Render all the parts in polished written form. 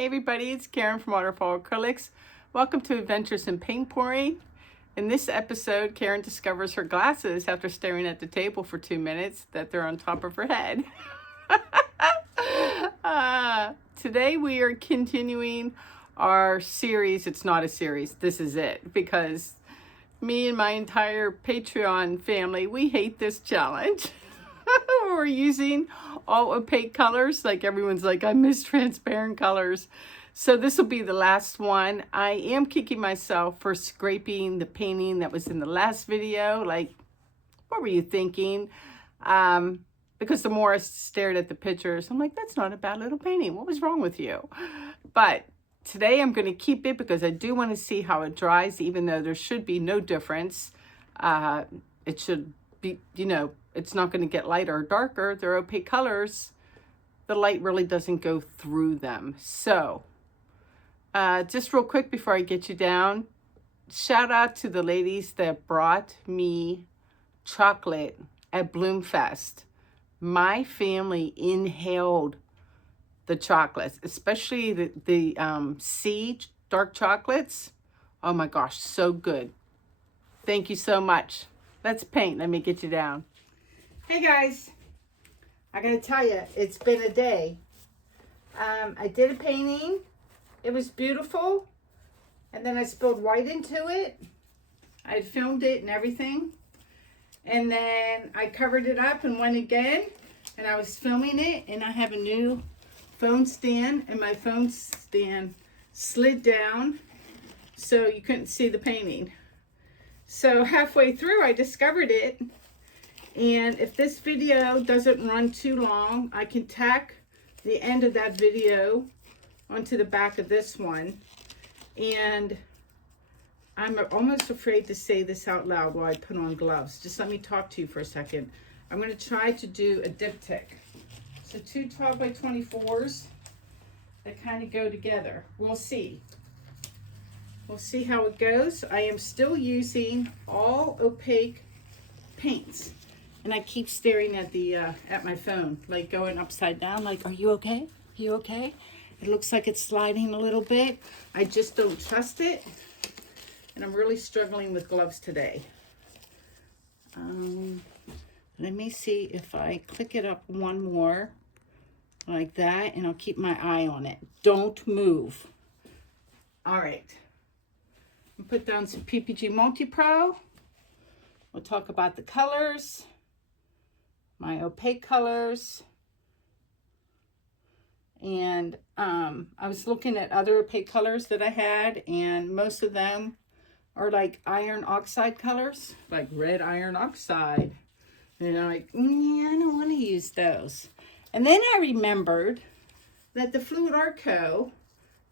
Hey everybody, it's Karen from Waterfall Acrylics. Welcome to Adventures in Paint Pouring. In this episode, Karen discovers her glasses after staring at the table for 2 minutes that they're on top of her head. Today we are continuing our series. It's not a series, this is it, because me and my entire Patreon family, we hate this challenge. We're using all opaque colors. Like everyone's like, I miss transparent colors. So this will be the last one. I am kicking myself for scraping the painting that was in the last video. Like, what were you thinking? Because the more I stared at the pictures, I'm like, that's not a bad little painting. What was wrong with you? But today I'm going to keep it because I do want to see how it dries, even though there should be no difference. It should be, you know, it's not going to get lighter or darker. They're opaque colors. The light really doesn't go through them. So just real quick before I get you down, shout out to the ladies that brought me chocolate at Bloomfest. My family inhaled the chocolates, especially the sea dark chocolates. Oh my gosh, so good. Thank you so much. Let's paint. Let me get you down. Hey guys, I gotta tell you, it's been a day. I did a painting. It was beautiful. And then I spilled white into it. I had filmed it and everything. And then I covered it up and went again. And I was filming it. And I have a new phone stand. And my phone stand slid down so you couldn't see the painting. So halfway through, I discovered it. And if this video doesn't run too long, I can tack the end of that video onto the back of this one. And I'm almost afraid to say this out loud while I put on gloves. Just let me talk to you for a second. I'm going to try to do a diptych. So two 12 by 24s that kind of go together. We'll see. We'll see how it goes. I am still using all opaque paints. And I keep staring at the at my phone, like going upside down, like, are you okay? Are you okay? It looks like it's sliding a little bit. I just don't trust it. And I'm really struggling with gloves today. Let me see if I click it up one more like that, and I'll keep my eye on it. Don't move. All right. I'll put down some PPG MultiPro. We'll talk about the colors. My opaque colors. And I was looking at other opaque colors that I had, and most of them are like iron oxide colors, like red iron oxide. And I'm like, yeah, I don't want to use those. And then I remembered that the Fluid Art Co.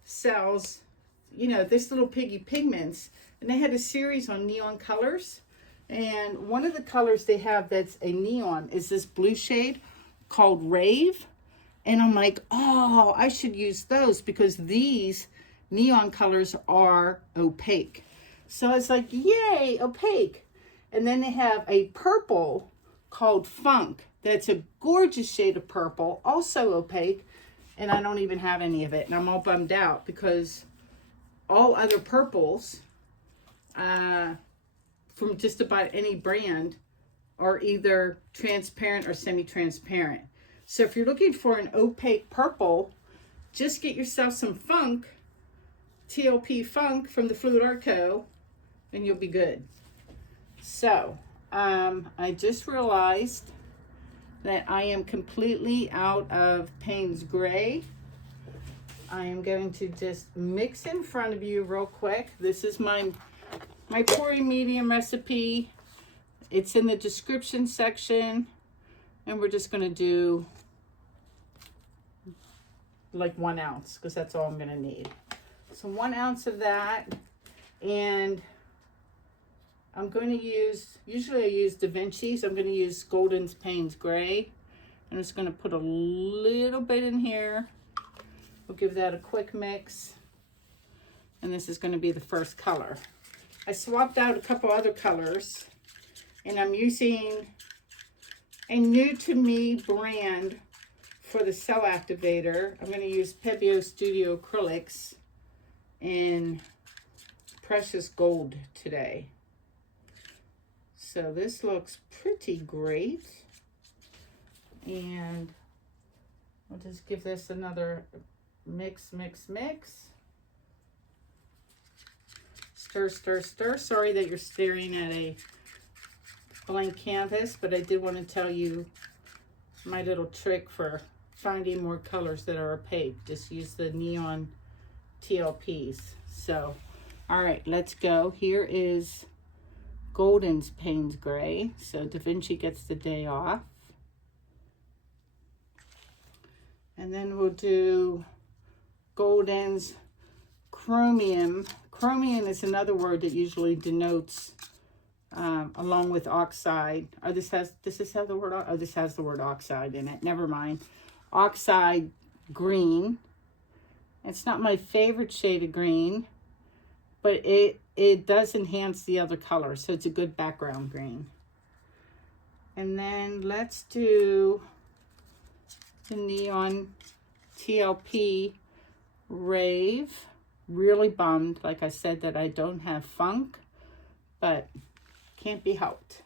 sells, you know, this little piggy pigments, and they had a series on neon colors. And one of the colors they have that's a neon is this blue shade called Rave. And I'm like, oh, I should use those because these neon colors are opaque. So it's like, yay, opaque. And then they have a purple called Funk. That's a gorgeous shade of purple, also opaque. And I don't even have any of it. And I'm all bummed out because all other purples, from just about any brand, are either transparent or semi-transparent. So if you're looking for an opaque purple, just get yourself some Funk, TLP Funk from the Fluid Art Co., and you'll be good. So I just realized that I am completely out of Payne's Gray. I am going to just mix in front of you real quick. This is my pouring medium recipe. It's in the description section, and we're just going to do like 1 ounce because that's all I'm going to need. So 1 ounce of that, and I'm going to use, usually I use Da Vinci's. I'm going to use Golden's Payne's Gray. I'm just going to put a little bit in here. We'll give that a quick mix, and this is going to be the first color. I swapped out a couple other colors, and I'm using a new to me brand for the cell activator, I'm going to use PPG Studio Acrylics in Precious Gold today. So this looks pretty great. And I'll just give this another mix. Stir, stir, stir. Sorry that you're staring at a blank canvas, but I did want to tell you my little trick for finding more colors that are opaque. Just use the neon TLPs. So, all right, let's go. Here is Golden's Payne's Gray. So Da Vinci gets the day off. And then we'll do Golden's Chromium. Chromium is another word that usually denotes along with oxide. Oh, this has the word oxide in it. Never mind. Oxide green. It's not my favorite shade of green, but it does enhance the other color, so it's a good background green. And then let's do the neon TLP Rave. Really bummed, like I said, that I don't have funk, but can't be helped.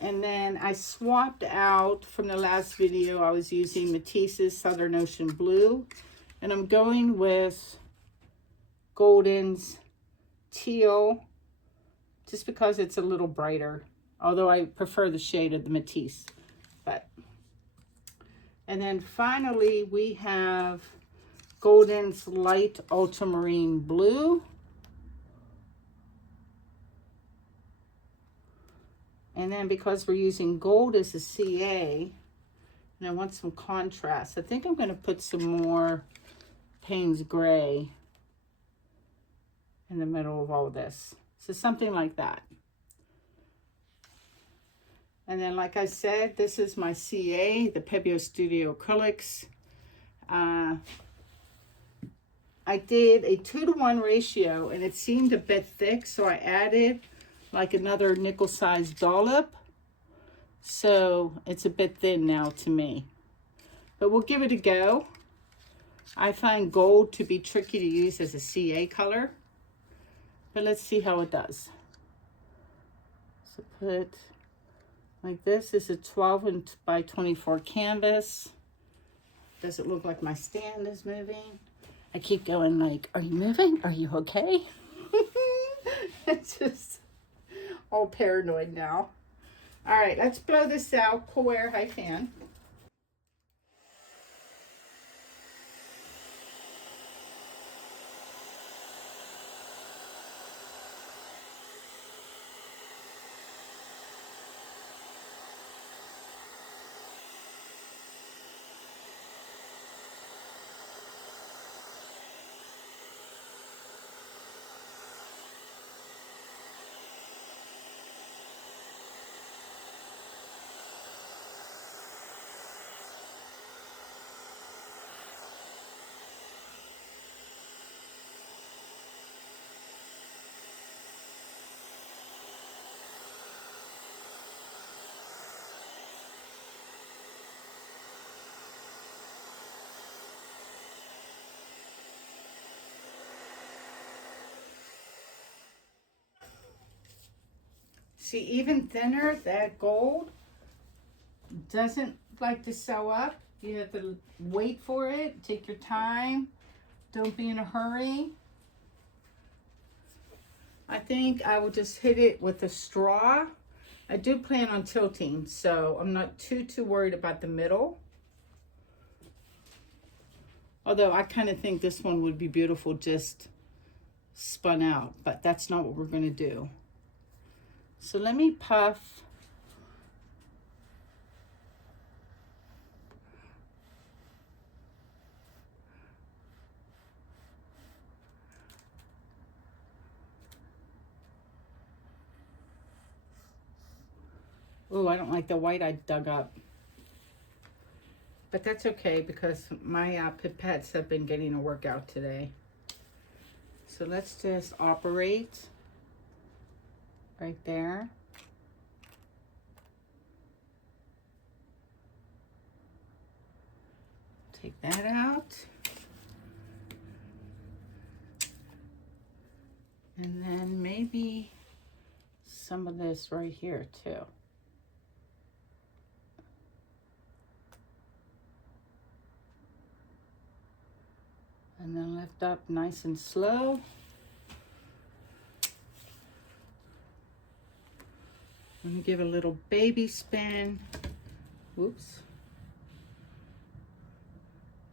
And then I swapped out from the last video. I was using Matisse's Southern Ocean Blue, and I'm going with Golden's Teal just because it's a little brighter, although I prefer the shade of the Matisse. And then finally we have Golden's Light Ultramarine Blue. And then because we're using gold as a CA, and I want some contrast, I think I'm going to put some more Payne's Gray in the middle of all of this. So something like that. And then, like I said, this is my CA, the PPG Studio Acrylics. I did a 2-to-1 ratio, and it seemed a bit thick, so I added like another nickel-sized dollop. So it's a bit thin now to me. But we'll give it a go. I find gold to be tricky to use as a CA color. But let's see how it does. So put like this. This is a 12 by 24 canvas. Does it look like my stand is moving? I keep going like, are you moving? Are you okay? It's just all paranoid now. All right, let's blow this out. Cool air, high fan. See, even thinner, that gold doesn't like to sew up. You have to wait for it, take your time, don't be in a hurry. I think I will just hit it with a straw. I do plan on tilting, so I'm not too worried about the middle. Although I kind of think this one would be beautiful just spun out, but that's not what we're going to do. So let me puff. Oh, I don't like the white I dug up. But that's okay because my pipettes have been getting a workout today. So let's just operate right there. Take that out. And then maybe some of this right here too. And then lift up nice and slow. I'm gonna give a little baby spin. Whoops.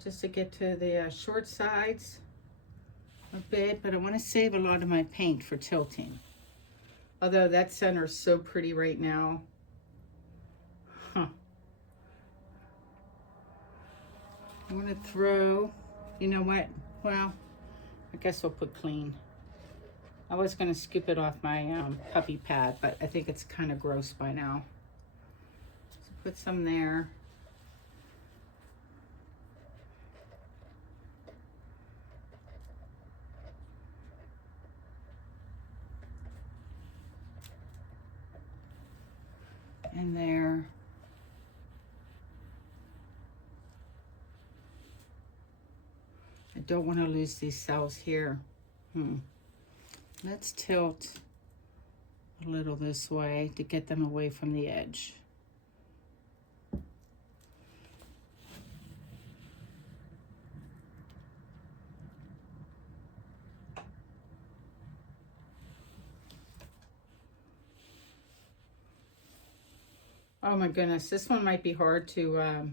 Just to get to the short sides a bit, but I want to save a lot of my paint for tilting. Although that center is so pretty right now. Huh. I'm gonna throw, you know what? Well, I guess I'll put clean. I was gonna scoop it off my puppy pad, but I think it's kind of gross by now. So put some there. And there. I don't want to lose these cells here. Let's tilt a little this way to get them away from the edge. Oh my goodness, this one might be hard to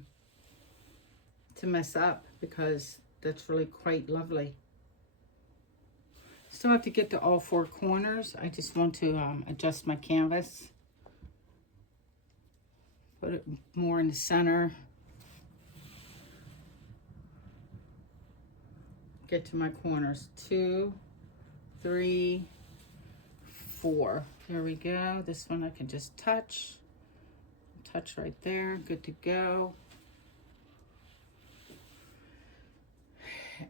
mess up because that's really quite lovely. Still have to get to all four corners. I just want to adjust my canvas. Put it more in the center. Get to my corners. 2, 3, 4. There we go. This one I can just touch. Touch right there. Good to go.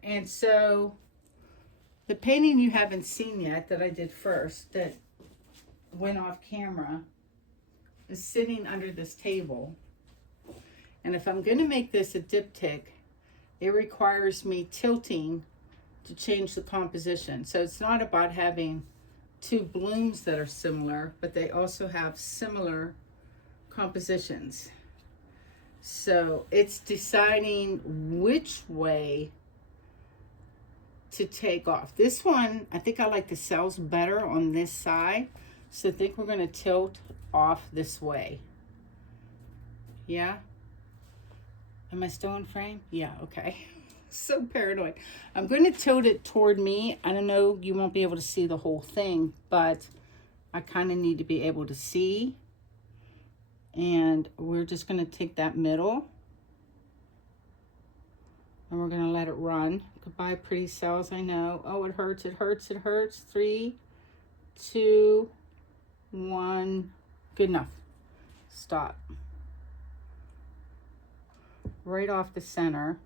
And so the painting you haven't seen yet that I did first, that went off camera, is sitting under this table. And if I'm going to make this a diptych, it requires me tilting to change the composition. So it's not about having two blooms that are similar, but they also have similar compositions. So it's deciding which way to take off. This one, I think I like the cells better on this side. So I think we're going to tilt off this way. Yeah? Am I still in frame? Yeah, okay. So paranoid. I'm going to tilt it toward me. I don't know, you won't be able to see the whole thing, but I kind of need to be able to see. And we're just going to take that middle. And we're going to let it run. Goodbye, pretty cells, I know. Oh, it hurts, it hurts, it hurts. 3, 2, 1. Good enough. Stop. Right off the center.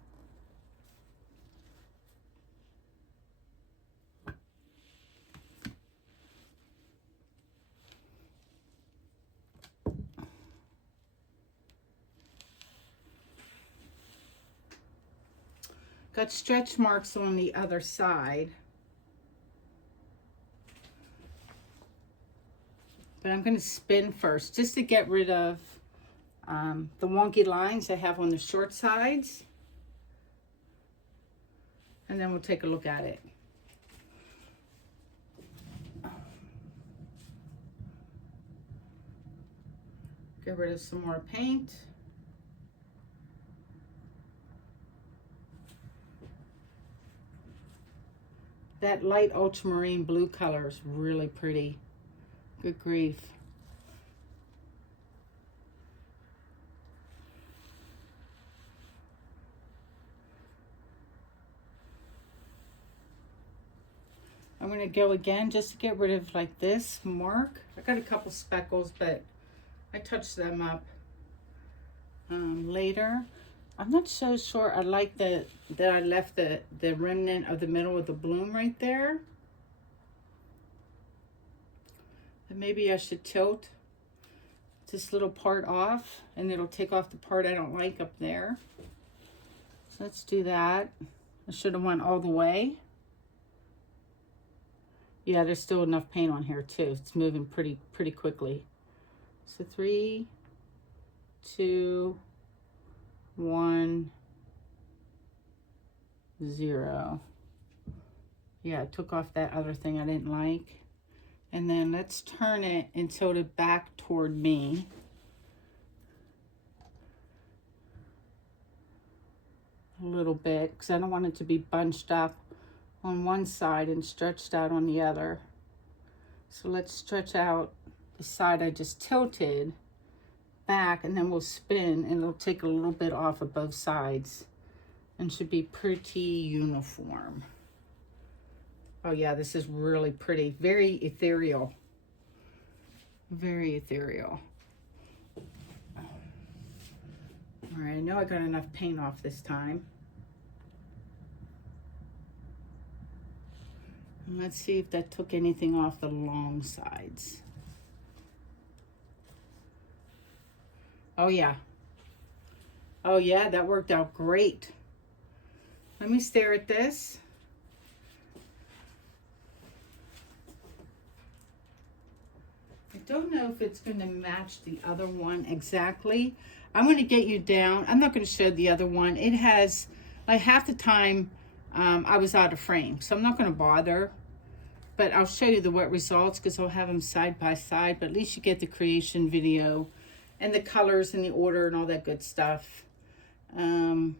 Got stretch marks on the other side. But I'm going to spin first just to get rid of the wonky lines I have on the short sides. And then we'll take a look at it. Get rid of some more paint. That light ultramarine blue color is really pretty. Good grief. I'm going to go again just to get rid of like this mark. I got a couple speckles, but I touched them up later. I'm not so sure I like that I left the remnant of the middle of the bloom right there. But maybe I should tilt this little part off and it'll take off the part I don't like up there. So let's do that. I should have went all the way. Yeah, there's still enough paint on here too. It's moving pretty quickly. So 3, 2, 1, 0. Yeah, I took off that other thing I didn't like. And then let's turn it and tilt it back toward me. A little bit, because I don't want it to be bunched up on one side and stretched out on the other. So let's stretch out the side I just tilted back, and then we'll spin, and it'll take a little bit off of both sides and should be pretty uniform. Oh yeah, this is really pretty. Very ethereal. Very ethereal. All right, I know I got enough paint off this time. And let's see if that took anything off the long sides. Oh yeah. Oh yeah, that worked out great. Let me stare at this. I don't know if it's going to match the other one exactly. I'm going to get you down. I'm not going to show the other one. It has, like, half the time I was out of frame, so I'm not going to bother. But I'll show you the wet results because I'll have them side by side. But at least you get the creation video and the colors and the order and all that good stuff. I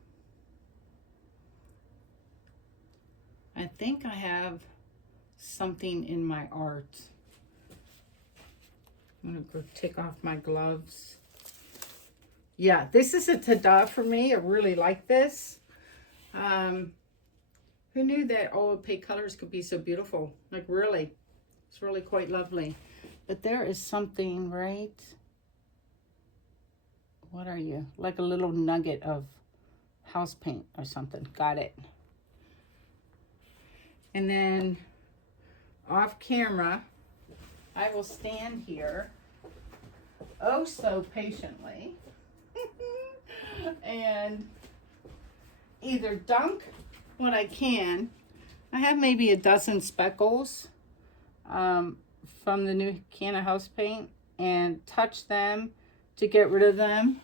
think I have something in my art. I'm going to go take off my gloves. Yeah, this is a ta-da for me. I really like this. Who knew that all opaque colors could be so beautiful? Like, really. It's really quite lovely. But there is something, right? What are you? Like a little nugget of house paint or something. Got it. And then off camera, I will stand here, oh so patiently, and either dunk what I can. I have maybe a dozen speckles from the new can of house paint, and touch them to get rid of them.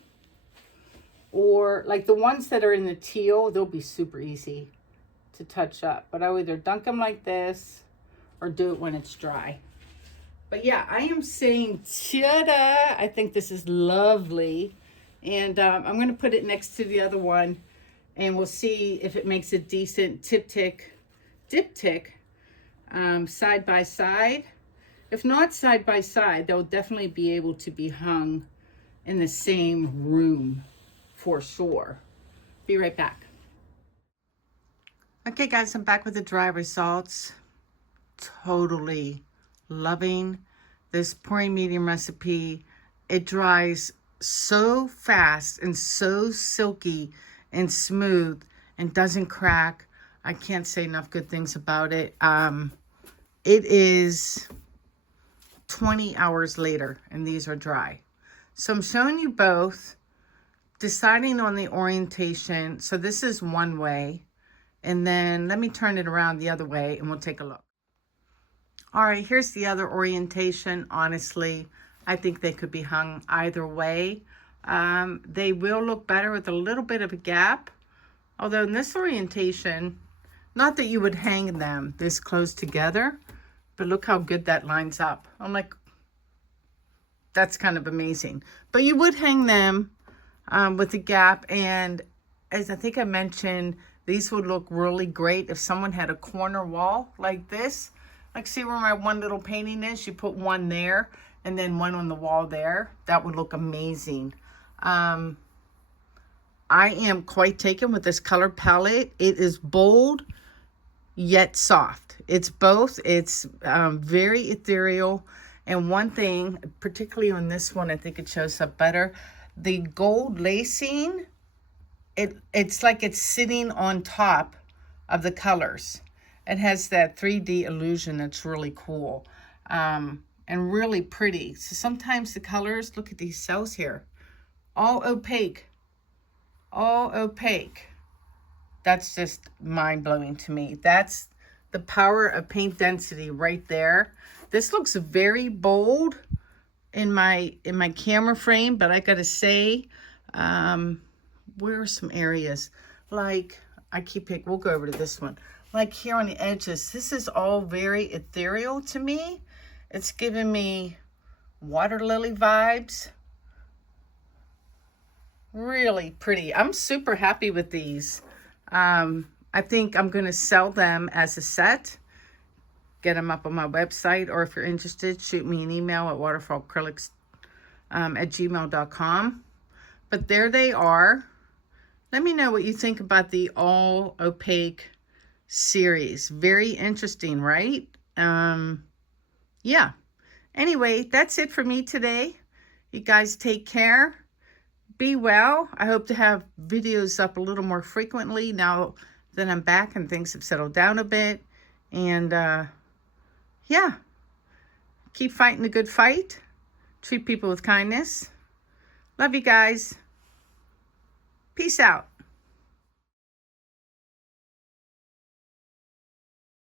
Or like the ones that are in the teal, they'll be super easy to touch up. But I'll either dunk them like this or do it when it's dry. But yeah, I am saying ta-da! I think this is lovely. And I'm going to put it next to the other one, and we'll see if it makes a decent diptych side by side. If not side by side, they'll definitely be able to be hung in the same room for sure. Be right back. Okay guys, I'm back with the dry results. Totally loving this pouring medium recipe. It dries so fast and so silky and smooth and doesn't crack. I can't say enough good things about it. It is 20 hours later and these are dry. So I'm showing you both, deciding on the orientation. So this is one way, and then let me turn it around the other way and we'll take a look. All right, here's the other orientation. Honestly, I think they could be hung either way. They will look better with a little bit of a gap. Although in this orientation, not that you would hang them this close together, but look how good that lines up. I'm like, that's kind of amazing. But you would hang them with a gap. And as I think I mentioned, these would look really great if someone had a corner wall like this. Like, see where my one little painting is? You put one there and then one on the wall there. That would look amazing. I am quite taken with this color palette. It is bold yet soft. It's both. It's very ethereal. And one thing, particularly on this one, I think it shows up better. The gold lacing, it's like it's sitting on top of the colors. It has that 3D illusion that's really cool and really pretty. So sometimes the colors, look at these cells here, all opaque, all opaque. That's just mind-blowing to me. That's the power of paint density right there. This looks very bold in my camera frame, but I gotta say, where are some areas? Like, we'll go over to this one. Like here on the edges, this is all very ethereal to me. It's giving me water lily vibes. Really pretty. I'm super happy with these. I think I'm going to sell them as a set, get them up on my website, or if you're interested, shoot me an email at waterfallacrylics at gmail.com. But there they are. Let me know what you think about the all opaque series. Very interesting, right? Yeah. Anyway, that's it for me today. You guys take care. Be well. I hope to have videos up a little more frequently now that I'm back and things have settled down a bit. And yeah, keep fighting the good fight. Treat people with kindness. Love you guys. Peace out.